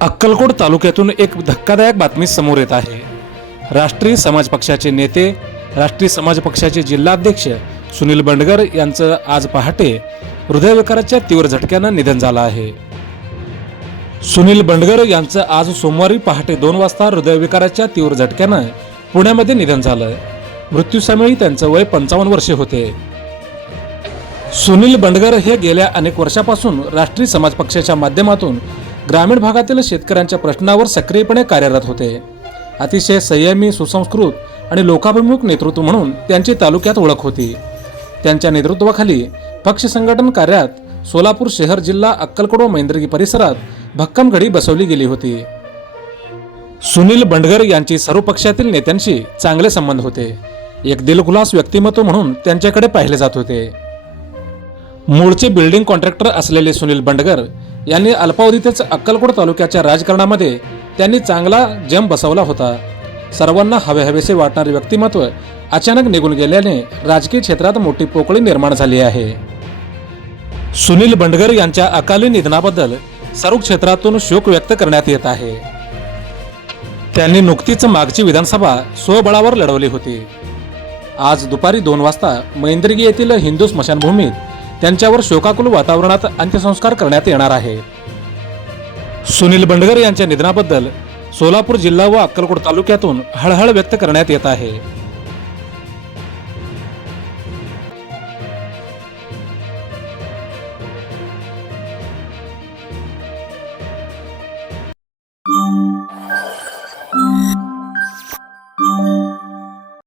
अक्कलकोट तालुक्यातून एक धक्कादायक बातमी समोर येत आहे. राष्ट्रीय समाज पक्षाचे नेते राष्ट्रीय समाज पक्षाचे जिल्हाध्यक्ष सुनील बंडगर यांचं आज पहाटे हृदयविकाराच्या तीव्र झटक्यानं निधन झालं आहे. सुनील बंडगर यांचं आज सोमवारी पहाटे दोन वाजता हृदयविकाराच्या तीव्र झटक्यानं पुण्यामध्ये निधन झालं. मृत्यूसमयी त्यांचं वय पंचावन्न वर्षे होते. सुनील बंडगर हे गेल्या अनेक वर्षापासून राष्ट्रीय समाज पक्षाच्या माध्यमातून ग्रामीण भागातील शेतकऱ्यांच्या प्रश्नावर सक्रियपणे कार्यरत होते. अतिशय संयमी सुसंस्कृत आणि लोकाभिमुख नेतृत्व म्हणून त्यांची तालुक्यात ओळख होती. त्यांच्या नेतृत्वाखाली पक्ष संघटन कार्यात सोलापूर शहर जिल्हा अक्कलकोट व मैंद्रगी परिसरात भक्कम घडी बसवली गेली होती. सुनील बंडगर यांची सर्व पक्षातील नेत्यांशी चांगले संबंध होते. एक दिलखुलास व्यक्तिमत्व म्हणून त्यांच्याकडे पाहिले जात होते. मूळचे बिल्डिंग कॉन्ट्रॅक्टर असलेले सुनील बंडगर यांनी अल्पावधीतच अक्कलकोट तालुक्याच्या राजकारणामध्ये त्यांनी चांगला जम बसवला होता. सर्वांना हवे हवेसे वाटणारे व्यक्तिमत्व अचानक निघून गेल्याने राजकीय क्षेत्रात मोठी पोकळी निर्माण झाली आहे. सुनील बंडगर यांच्या अकाली निधनाबद्दल सर्व क्षेत्रातून शोक व्यक्त करण्यात येत आहे. त्यांनी नुकतीच मागची विधानसभा स्वबळावर लढवली होती. आज दुपारी दोन वाजता मैंद्रगी येथील हिंदू स्मशानभूमीत त्यांच्यावर शोकाकुल वातावरणात अंत्यसंस्कार करण्यात येणार आहे. सुनील बंडगर यांच्या निधनाबद्दल सोलापूर जिल्हा व अक्कलकोट तालुक्यातून हळहळ व्यक्त करण्यात येत आहे.